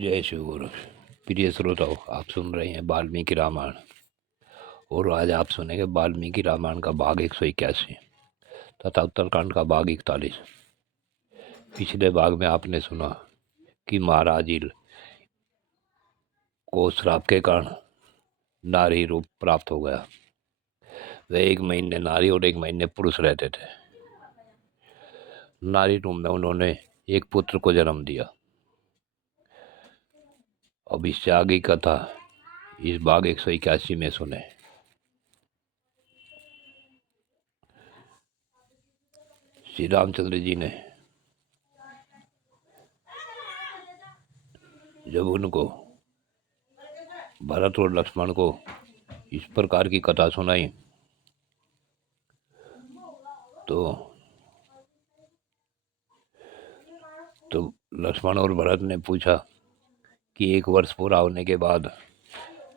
जय शिव गुरु। प्रिय श्रोताओं, आप सुन रहे हैं वाल्मीकि रामायण और आज आप सुनेंगे वाल्मीकि रामायण का भाग 181 तथा उत्तरकांड का भाग 41। पिछले भाग में आपने सुना कि महाराज इल को श्राप के कारण नारी रूप प्राप्त हो गया। वे 1 महीने नारी और 1 महीने पुरुष रहते थे। नारी रूप में उन्होंने एक पुत्र को जन्म दिया। अब इससे आगे की कथा इस भाग 181 में सुने। श्री रामचंद्र जी ने जब उनको भरत और लक्ष्मण को इस प्रकार की कथा सुनाई तो लक्ष्मण और भरत ने पूछा कि 1 वर्ष पूरा होने के बाद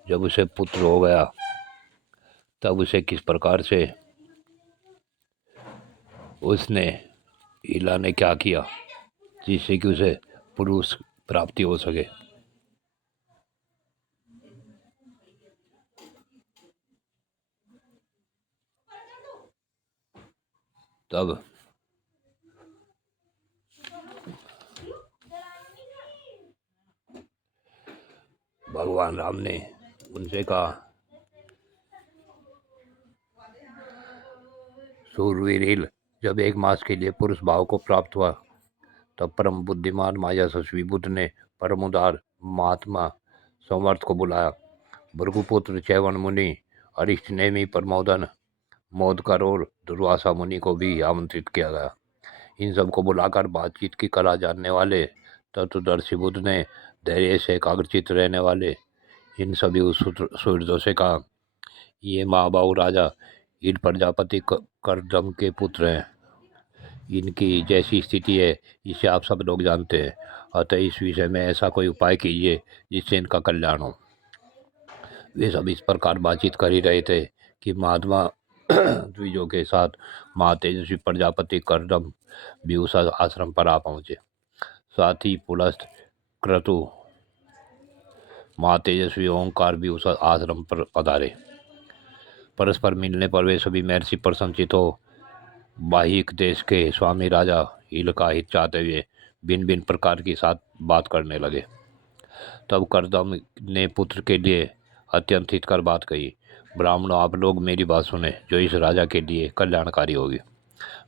जब उसे पुत्र हो गया तब उसे किस प्रकार से उसने इला ने क्या किया जिससे कि उसे पुरुष प्राप्ति हो सके। तब भगवान राम ने उनसे कहा, सूरवीर इल जब 1 मास के लिए पुरुष भाव को प्राप्त हुआ तब परम बुद्धिमान माया यशस्वी बुद्ध ने परम उदार महात्मा समर्थ को बुलाया। भृगुपुत्र चैवन मुनि, अरिष्ट नेमि, प्रमोदन, मोदकर और दुर्वासा मुनि को भी आमंत्रित किया गया। इन सबको बुलाकर बातचीत की कला जानने वाले तत्वदर्शी बुद्ध ने धैर्य से एकाग्रचित रहने वाले इन सभी सुहृदों से कहा, ये महाबाहु राजा इन प्रजापति करदम के पुत्र हैं। इनकी जैसी स्थिति है इसे आप सब लोग जानते हैं, अतः इस विषय में ऐसा कोई उपाय कीजिए जिससे इनका कल्याण हो। वे सब इस प्रकार बातचीत कर ही रहे थे कि महात्मा द्विजों के साथ महातेजस्वी प्रजापति करदम भी उस आश्रम पर आ पहुंचे। साथ ही पुलस्त, क्रतु, महातेजस्वी ओंकार भी उस आश्रम पर पधारे। परस्पर मिलने पर वे सभी महर्षि प्रसन्नचित हो बाहिक देश के स्वामी राजा इल का हित चाहते हुए भिन्न भिन्न प्रकार की साथ बात करने लगे। तब करदम ने पुत्र के लिए अत्यंत हितकर बात कही, ब्राह्मणों आप लोग मेरी बात सुने जो इस राजा के लिए कल्याणकारी होगी।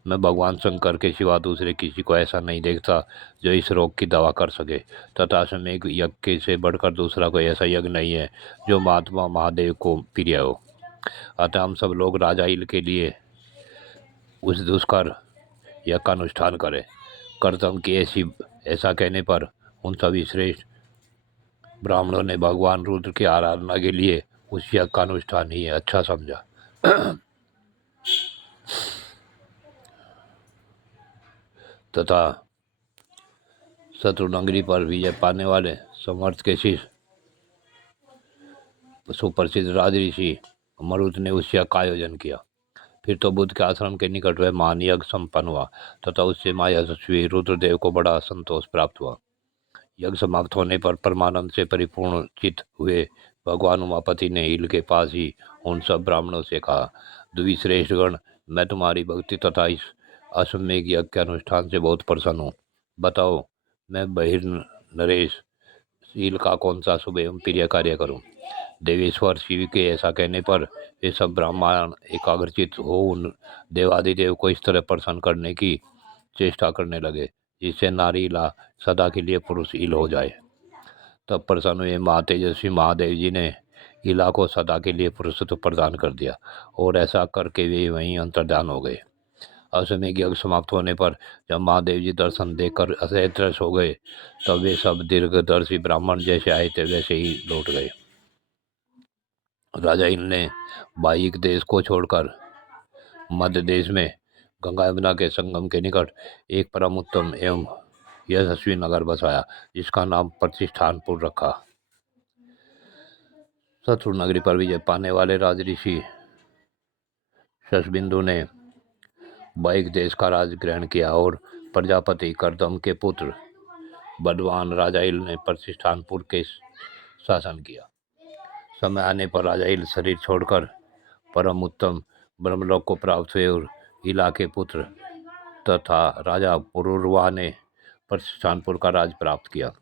मैं भगवान शंकर के सिवा दूसरे किसी को ऐसा नहीं देखता जो इस रोग की दवा कर सके, तथा अश्वमेघ यज्ञ से बढ़कर दूसरा कोई ऐसा यज्ञ नहीं है जो महात्मा महादेव को प्रिय हो। अतः हम सब लोग राजा इल के लिए उस दुष्कर यज्ञ का अनुष्ठान करें। करदम की ऐसा कहने पर उन सभी श्रेष्ठ ब्राह्मणों ने भगवान रुद्र की आराधना के लिए उस यज्ञ का अनुष्ठान ही अच्छा समझा। तथा शत्रुनगरी पर विजय पाने वाले समर्थ के शिष्य सुप्रसिद्ध राजऋषि मरुत ने उस यज्ञ का आयोजन किया। फिर तो बुद्ध के आश्रम के निकट वह महान यज्ञ संपन्न हुआ तथा उससे माया यशस्वी रुद्रदेव को बड़ा संतोष प्राप्त हुआ। यज्ञ समाप्त होने पर परमानंद से परिपूर्ण चित हुए भगवान उमापति ने इल के पास ही उन सब ब्राह्मणों से कहा, द्विश्रेष्ठ गण, मैं तुम्हारी भक्ति तथा इस अश्वमेघ यज्ञ के अनुष्ठान से बहुत प्रसन्न हूँ। बताओ मैं बहिर्नरेश इल का कौन सा शुभ एवं प्रिय कार्य करूँ। देवेश्वर शिव के ऐसा कहने पर वे सब ब्राह्मण एकाग्रचित हो उन देवादिदेव को इस तरह प्रसन्न करने की चेष्टा करने लगे जिससे नारी इला सदा के लिए पुरुष इल हो जाए। तब प्रसन्न हुए महातेजस्वी महादेव जी ने इला को सदा के लिए पुरुषत्व प्रदान कर दिया और ऐसा करके वे वहीं अंतर्धान हो गए। अश्वमेघ यज्ञ समाप्त होने पर जब महादेव जी दर्शन देकर असहतृष हो गए तब वे सब दीर्घदर्शी ब्राह्मण जैसे आए थे वैसे ही लौट गए। राजा इल ने बाहिक देश को छोड़कर मध्य देश में गंगा यमुना के संगम के निकट एक परम उत्तम एवं यशस्वी नगर बसाया जिसका नाम प्रतिष्ठानपुर रखा। शत्रु नगरी पर विजय पाने वाले राजऋषि शशबिंदु ने बाहिक देश का राज ग्रहण किया और प्रजापति करदम के पुत्र बलवान राजाइल ने प्रतिष्ठानपुर के शासन किया। समय आने पर राजाइल शरीर छोड़कर परम उत्तम ब्रह्मलोक को प्राप्त हुए और इला के पुत्र तथा राजा पुरुरवा ने प्रतिष्ठानपुर का राज प्राप्त किया।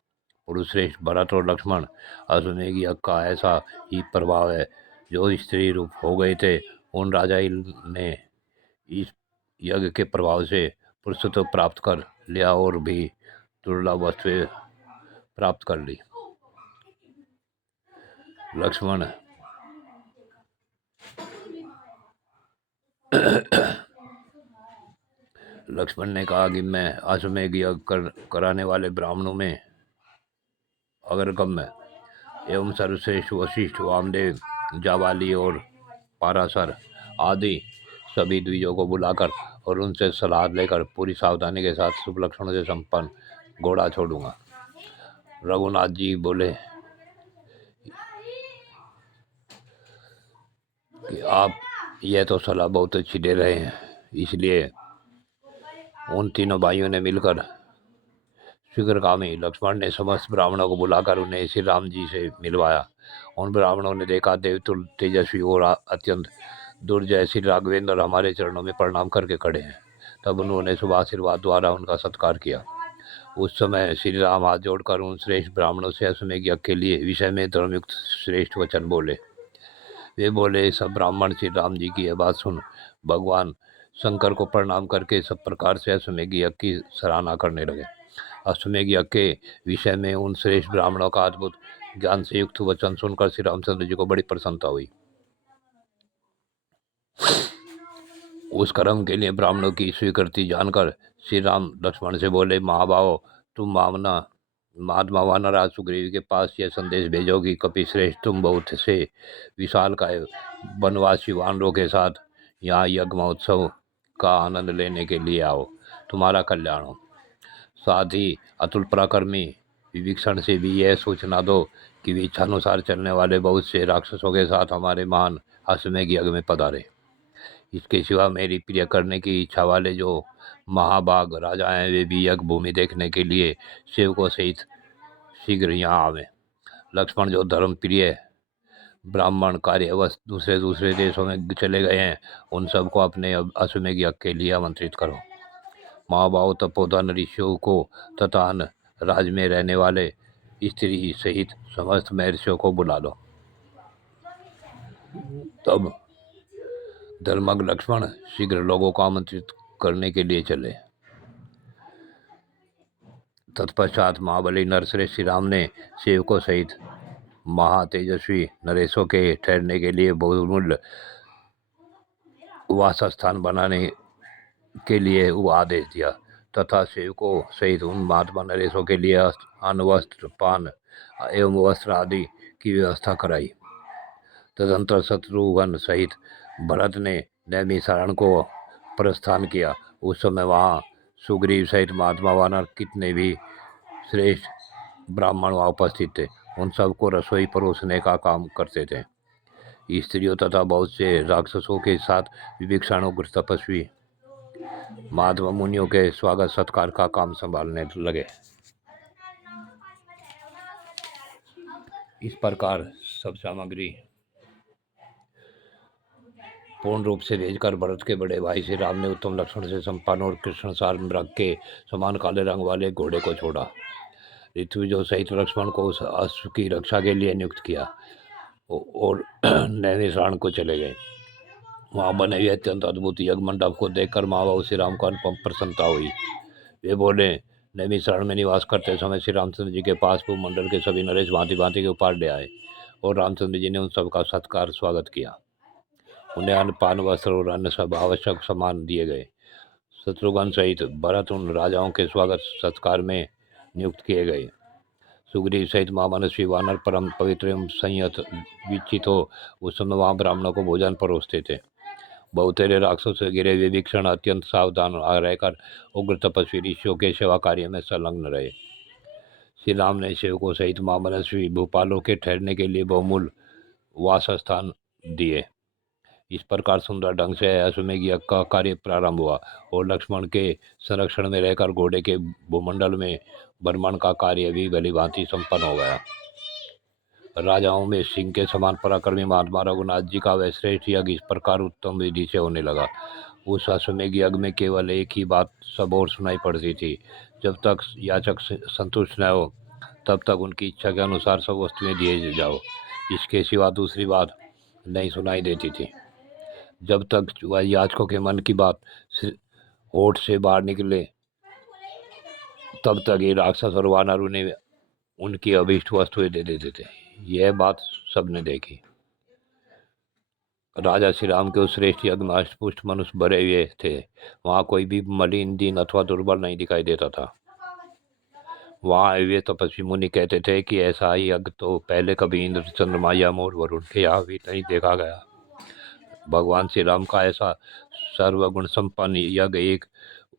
पुरुश्रेष्ठ भरत और लक्ष्मण अश्वमेध यज्ञ का ऐसा ही प्रभाव है जो स्त्री रूप हो गए थे। उन राजाइल ने इस यज्ञ के प्रभाव से पुरुषत्व प्राप्त कर लिया और भी दुर्लभ वस्तुएं प्राप्त कर ली। लक्ष्मण ने कहा कि मैं अश्वमेध यज्ञ कराने वाले ब्राह्मणों में अग्रगम्य एवं सर्वश्रेष्ठ वशिष्ठ, वामदेव, जाबाली और पाराशर आदि सभी द्विजों को बुलाकर और उनसे सलाह लेकर पूरी सावधानी के साथ शुभ लक्षणों से संपन्न घोड़ा छोड़ूंगा। रघुनाथ जी बोले कि आप यह तो सलाह बहुत अच्छी दे रहे हैं। इसलिए उन तीनों भाइयों ने मिलकर शीघ्रगामी लक्ष्मण ने समस्त ब्राह्मणों को बुलाकर उन्हें श्री राम जी से मिलवाया। उन ब्राह्मणों ने देखा देवतुल्य तेजस्वी और अत्यंत दुर्जय श्री राघवेंद्र हमारे चरणों में प्रणाम करके खड़े हैं। तब उन्होंने शुभ आशीर्वाद द्वारा उनका सत्कार किया। उस समय श्री राम हाथ जोड़कर उन श्रेष्ठ ब्राह्मणों से अश्वमेध यज्ञ के लिए विषय में धर्मयुक्त श्रेष्ठ वचन बोले। वे बोले, सब ब्राह्मण श्री राम जी की यह बात सुन भगवान शंकर को प्रणाम करके सब प्रकार से अश्वमेध यज्ञ की सराहना करने लगे। अश्वमेध यज्ञ के विषय में उन श्रेष्ठ ब्राह्मणों का अद्भुत ज्ञान से युक्त वचन सुनकर श्री रामचंद्र जी को बड़ी प्रसन्नता हुई। उस कर्म के लिए ब्राह्मणों की स्वीकृति जानकर श्री राम लक्ष्मण से बोले, महाभाव, तुम महात्मा वानराज सुग्रीव के पास यह संदेश भेजो कि कपि श्रेष्ठ तुम बहुत से विशाल काय वनवासी वानरों के साथ यहाँ यज्ञ महोत्सव का आनंद लेने के लिए आओ, तुम्हारा कल्याण हो। साथ ही अतुल पराक्रमी विभीषण से भी यह सूचना दो कि वे इच्छानुसार चलने वाले बहुत से राक्षसों के साथ हमारे महान अश्वमेध यज्ञ में पधारे। इसके सिवा मेरी प्रिय करने की इच्छा वाले जो महाभाग राजा हैं वे भी यज्ञ भूमि देखने के लिए सेवकों सहित शीघ्र यहाँ आवे। लक्ष्मण जो धर्म प्रिय ब्राह्मण कार्यवश दूसरे देशों में चले गए हैं उन सबको अपने अश्वमेध यज्ञ के लिए आमंत्रित करो। महाभाव, तपोधन ऋषियों को तथा राज में रहने वाले स्त्री सहित समस्त महर्षियों को बुला लो। तब धर्मज्ञ लक्ष्मण शीघ्र लोगों को आमंत्रित करने के लिए चले। तत्पश्चात महाबली नरश्रेष्ठ श्री राम ने सेवकों सहित महातेजस्वी नरेशों के ठहरने के लिए बहुमूल्य वासस्थान बनाने के लिए वो आदेश दिया तथा सेवकों सहित उन महात्मा नरेशों के लिए अन्न, वस्त्र, पान एवं वस्त्र आदि की व्यवस्था कराई। तदंतर शत्रुघ्न सहित भरत ने नैमिषारण्य को प्रस्थान किया। उस समय वहाँ सुग्रीव सहित महात्मा वानर कितने भी श्रेष्ठ ब्राह्मण वहाँ उपस्थित थे। उन सबको रसोई परोसने का काम करते थे। स्त्रियों तथा बहुत से राक्षसों के साथ विभीषण और तपस्वी महात्मा मुनियों के स्वागत सत्कार का काम संभालने लगे। इस प्रकार सब सामग्री पूर्ण रूप से भेजकर भरत के बड़े भाई श्री राम ने उत्तम लक्षण से संपन्न और कृष्णसार मृग के समान काले रंग वाले घोड़े को छोड़ा। ऋतुजो सहित लक्ष्मण को उस अश्व की रक्षा के लिए नियुक्त किया और नैमिषारण्य को चले गए। वहाँ बने हुए अत्यंत अद्भुत यज्ञ मंडप को देखकर महाबाहु श्री राम को अनुपम प्रसन्नता हुई। वे बोले, नैमिषारण्य में निवास करते समय श्री रामचंद्र जी के पास भूमंडल के सभी नरेश भांति भांति के उपहार ले आए और रामचंद्र जी ने उन सबका सत्कार स्वागत किया। उन्हें अन्न, पान, वस्त्र और अन्य सब आवश्यक सामान दिए गए। शत्रुघ्न सहित भरत उन राजाओं के स्वागत सत्कार में नियुक्त किए गए। सुग्रीव सहित महामनस्वी वानर परम पवित्र एवं संयत विचित हो उस समय वहाँ ब्राह्मणों को भोजन परोसते थे। बहुतेरे राक्षसों से घिरे विभीषण अत्यंत सावधान रहकर उग्र तपस्वी ऋषियों के सेवा कार्य में संलग्न रहे। श्री राम ने सेवकों सहित महामनस्वी भूपालों के ठहरने के लिए बहुमूल्य वास स्थान दिए। इस प्रकार सुंदर ढंग से अश्वमेध यज्ञ का कार्य प्रारंभ हुआ और लक्ष्मण के संरक्षण में रहकर घोड़े के भूमंडल में भ्रमण का कार्य भी भलीभांति संपन्न हो गया। राजाओं में सिंह के समान पराक्रमी महात्मा रघुनाथ जी का वह श्रेष्ठ यज्ञ इस प्रकार उत्तम विधि से होने लगा। उस अश्वमेध यज्ञ में केवल एक ही बात सब और सुनाई पड़ती थी, जब तक याचक संतुष्ट न हो तब तक उनकी इच्छा के अनुसार सब वस्तुएं दिए जाओ। इसके सिवा दूसरी बात नहीं सुनाई देती थी। जब तक वह याचकों के मन की बात होठ से बाहर निकले तब तक ये राक्षस और वानर उन्हें उनकी अभीष्ट वस्तुएं दे देते थे। यह बात सबने देखी। राजा श्री राम के उस श्रेष्ठ यज्ञ में अष्टपुष्ट मनुष्य भरे हुए थे। वहाँ कोई भी मलिन, दीन अथवा दुर्बल नहीं दिखाई देता था। वहाँ आए हुए तपस्वी मुनि कहते थे कि ऐसा ही यज्ञ तो पहले कभी इंद्र, चंद्रमा या मोर वरुण के यहाँ भी नहीं देखा गया। भगवान श्री राम का ऐसा सर्वगुण संपन्न यज्ञ 1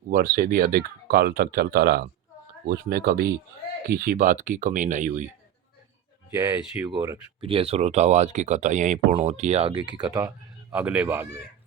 वर्ष से भी अधिक काल तक चलता रहा। उसमें कभी किसी बात की कमी नहीं हुई। जय शिव गोरक्ष। प्रिय श्रोताओ, आज की कथा यहीं पूर्ण होती है। आगे की कथा अगले भाग में।